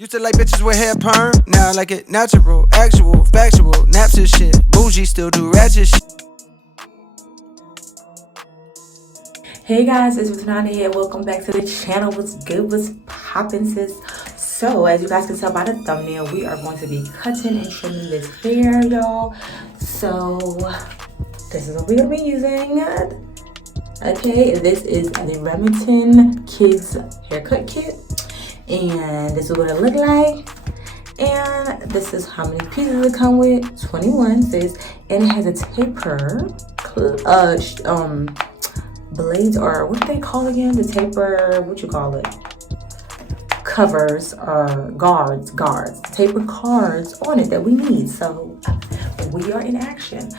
Used to like bitches with hair perm, now I like it natural, actual, factual, naps and shit. Bougie still do ratchet shit. Hey guys, it's Ruth Nanda here. Welcome back to the channel. What's good? What's poppin', sis? So, as you guys can tell by the thumbnail, we are going to be cutting and trimming this hair, y'all. So, this is what we're going to be using. Okay, this is the Remington Kids Haircut Kit. And this is what it look like. And this is how many pieces it come with. 21, sis. And it has a taper, blades, or what do they call it again? The taper, what you call it? Covers or guards, taper cards on it that we need. So we are in action.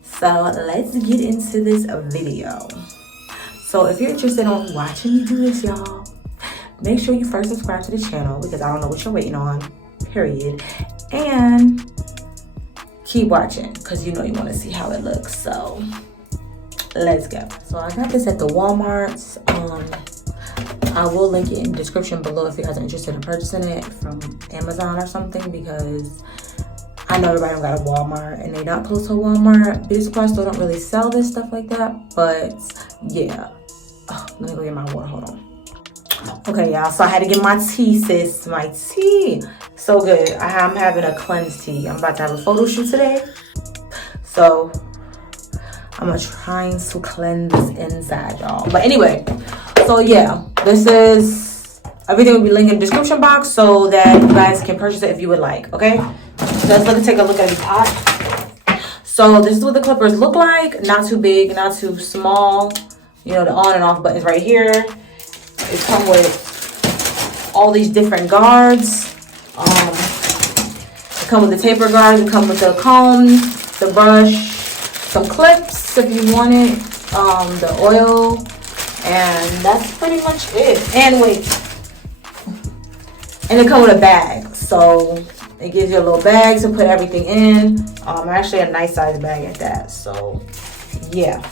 So let's get into this video. So if you're interested in watching me do this, y'all, make sure you first subscribe to the channel because I don't know what you're waiting on, period. And keep watching because you know you want to see how it looks. So let's go. So I got this at the Walmart's. I will link it in the description below if you guys are interested in purchasing it from Amazon or something, because I know everybody don't got a Walmart and they not close to Walmart. Beauty supply store don't really sell this stuff like that, but yeah. Oh, let me go get my water, hold on. Okay, y'all, so I had to get my tea, sis. My tea, so good. I'm having a cleanse tea. I'm about to have a photo shoot today, so I'm trying to cleanse inside, y'all. But anyway, so yeah, this is everything will be linked in the description box so that you guys can purchase it if you would like. Okay, so let's take a look at the top. So this is what the clippers look like. Not too big, not too small. You know, the on and off buttons right here. It come with all these different guards. It come with the taper guards. It come with the comb, the brush, some clips if you want it, the oil, and that's pretty much it. And wait, and it come with a bag, so it gives you a little bag to put everything in. Actually a nice size bag at that. So yeah.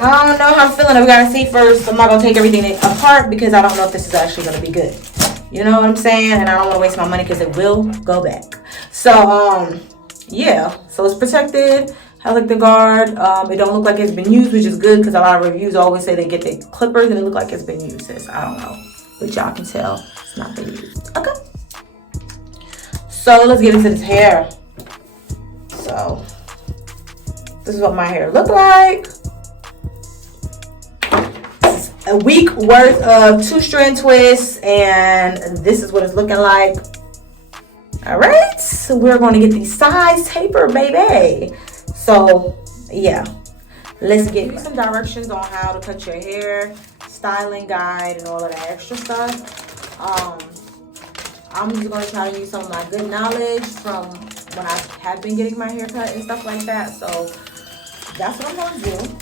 I don't know how I'm feeling. We gotta see first. I'm not gonna take everything apart because I don't know if this is actually gonna be good. You know what I'm saying? And I don't want to waste my money because it will go back. So yeah. So it's protected. Has like the guard. It don't look like it's been used, which is good because a lot of reviews always say they get the clippers and it look like it's been used. Sis. I don't know, but y'all can tell it's not been used. Okay. So let's get into this hair. So this is what my hair look like. A week worth of 2-strand twists, and this is what it's looking like. All right, so we're going to get the size taper, baby. So yeah, let's get some directions on how to cut your hair, styling guide, and all of that extra stuff. I'm just going to try to use some of my good knowledge from when I have been getting my hair cut and stuff like that. So that's what I'm going to do.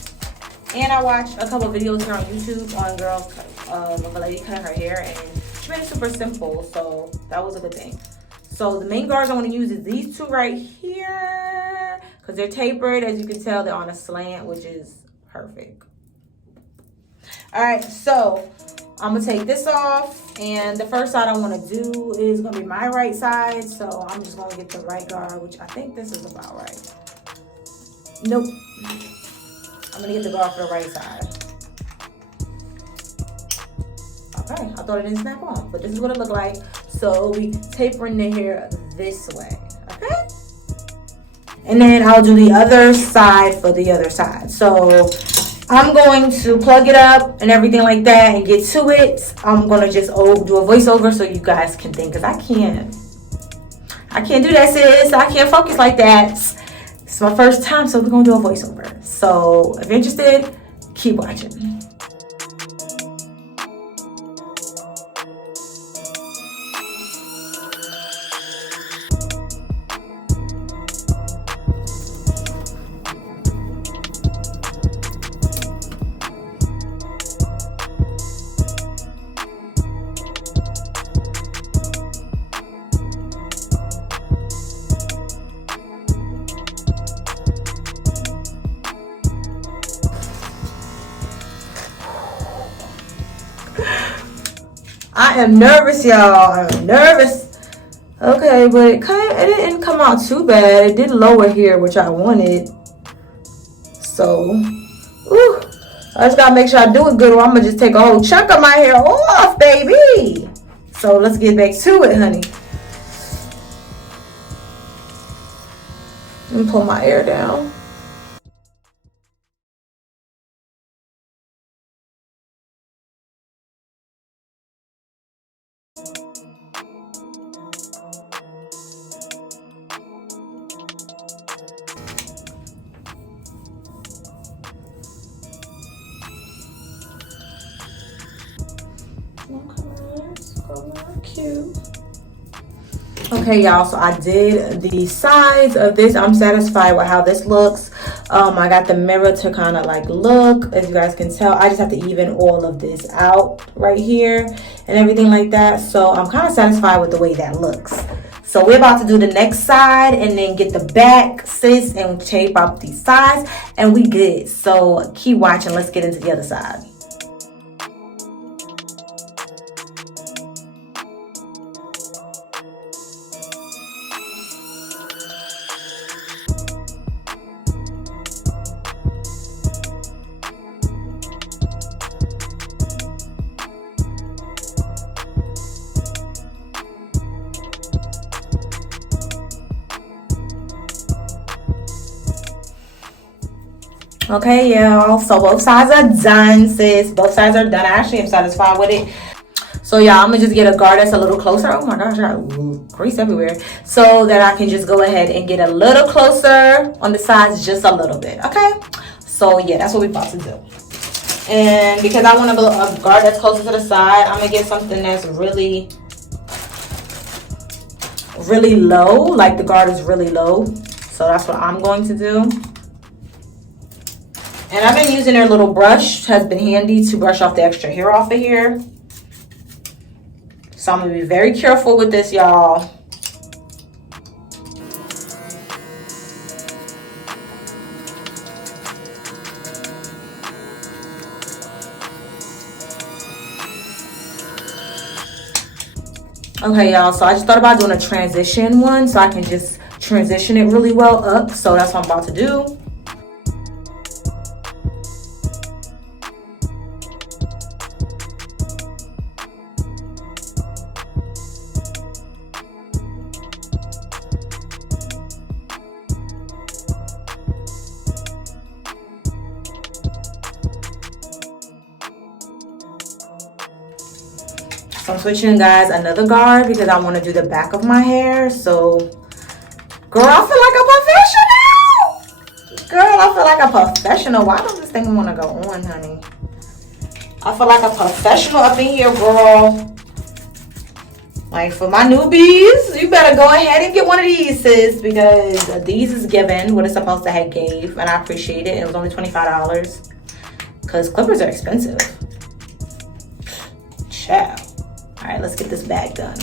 And I watched a couple of videos here on YouTube on girls, of a lady cutting her hair, and she made it super simple, so that was a good thing. So the main guards I want to use is these two right here, because they're tapered. As you can tell, they're on a slant, which is perfect. All right, so I'm going to take this off, and the first side I want to do is going to be my right side, so I'm just going to get the right guard, which I think this is about right. Nope. I'm gonna get the guard for the right side. Okay, I thought it didn't snap on, but this is what it looked like. So we tapering the hair this way, okay? And then I'll do the other side for the other side. So I'm going to plug it up and everything like that and get to it. I'm gonna just do a voiceover so you guys can think, because I can't do that, sis. I can't focus like that. It's my first time, so we're gonna do a voiceover. So if you're interested, keep watching. I am nervous, y'all. I'm nervous. Okay, but it didn't come out too bad. It did lower here, which I wanted. So, ooh, I just gotta make sure I do it good, or I'm gonna just take a whole chunk of my hair off, baby. So let's get back to it, honey. Let me pull my hair down. Cute. Okay, y'all, so I did the sides of this. I'm satisfied with how this looks. I got the mirror to kind of like look, as you guys can tell. I just have to even all of this out right here and everything like that. So I'm kind of satisfied with the way that looks. So we're about to do the next side and then get the back, sis, and tape up these sides, and we good. So keep watching. Let's get into the other side. Okay, y'all, so both sides are done, sis. Both sides are done. I actually am satisfied with it. So y'all, I'm gonna just get a guard that's a little closer. Oh my gosh, I got grease everywhere. So that I can just go ahead and get a little closer on the sides, just a little bit. Okay, so yeah, that's what we're about to do. And because I want a guard that's closer to the side, I'm gonna get something that's really low. Like the guard is really low, so that's what I'm going to do. And I've been using their little brush. Has been handy to brush off the extra hair off of here. So I'm gonna be very careful with this, y'all. Okay, y'all, so I just thought about doing a transition one so I can just transition it really well up. So that's what I'm about to do. So I'm switching, guys, another guard because I want to do the back of my hair. So, girl, I feel like a professional. Girl, I feel like a professional. Why does this thing want to go on, honey? I feel like a professional up in here, girl. Like, for my newbies, you better go ahead and get one of these, sis, because these is given what it's supposed to have gave, and I appreciate it. It was only $25 because clippers are expensive. Ciao. All right, let's get this bag done.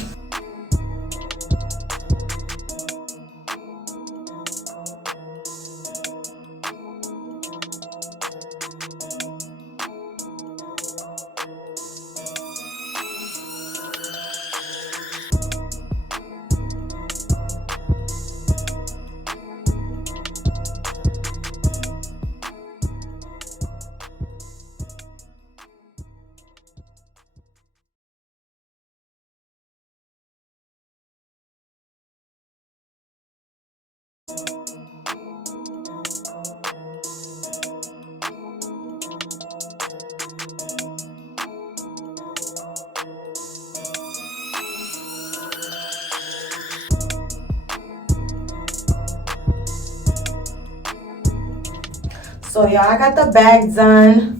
So y'all, I got the bag done.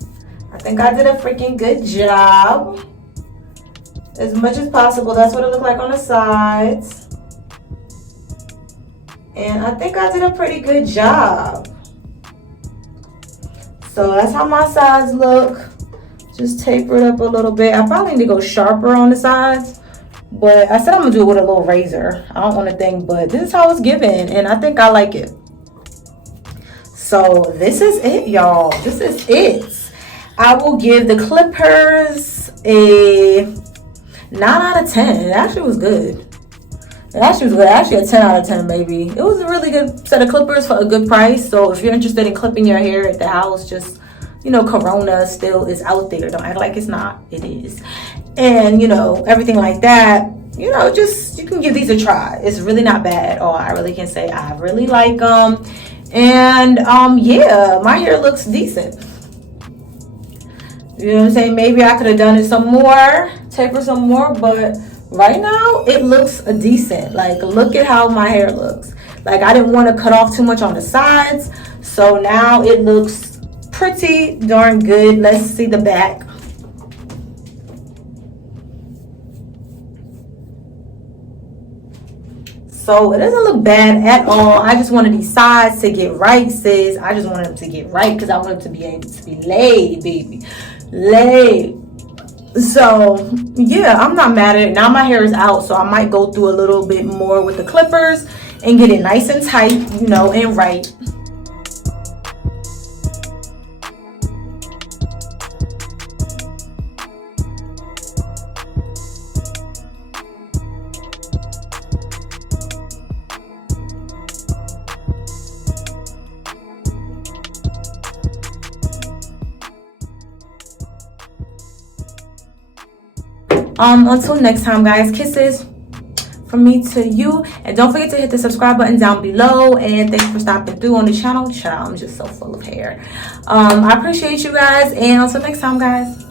I think I did a freaking good job. As much as possible, that's what it looked like on the sides. And I think I did a pretty good job. So that's how my sides look. Just taper it up a little bit. I probably need to go sharper on the sides. But I said I'm gonna do it with a little razor. I don't want to think, but this is how it's given. And I think I like it. So this is it, y'all. This is it. I will give the clippers a 9 out of 10. It actually was good. It actually was good. Actually a 10 out of 10 maybe. It was a really good set of clippers for a good price. So if you're interested in clipping your hair at the house, just, you know, Corona still is out there. Don't act like it's not. It is. And, you know, everything like that. You know, just, you can give these a try. It's really not bad at all. I really can say I really like them. And, yeah, my hair looks decent. You know what I'm saying? Maybe I could have done it some more, taper some more, but right now it looks decent. Like, look at how my hair looks. Like, I didn't want to cut off too much on the sides. So now it looks pretty darn good. Let's see the back. So it doesn't look bad at all. I just wanted these sides to get right, sis. I just wanted them to get right because I want them to be able to be laid, baby. Laid. So yeah, I'm not mad at it. Now my hair is out, so I might go through a little bit more with the clippers and get it nice and tight, you know, and right. Until next time, guys, kisses from me to you, and don't forget to hit the subscribe button down below. And thanks for stopping through on the channel. Child, I'm just so full of hair. I appreciate you guys, and until next time, guys.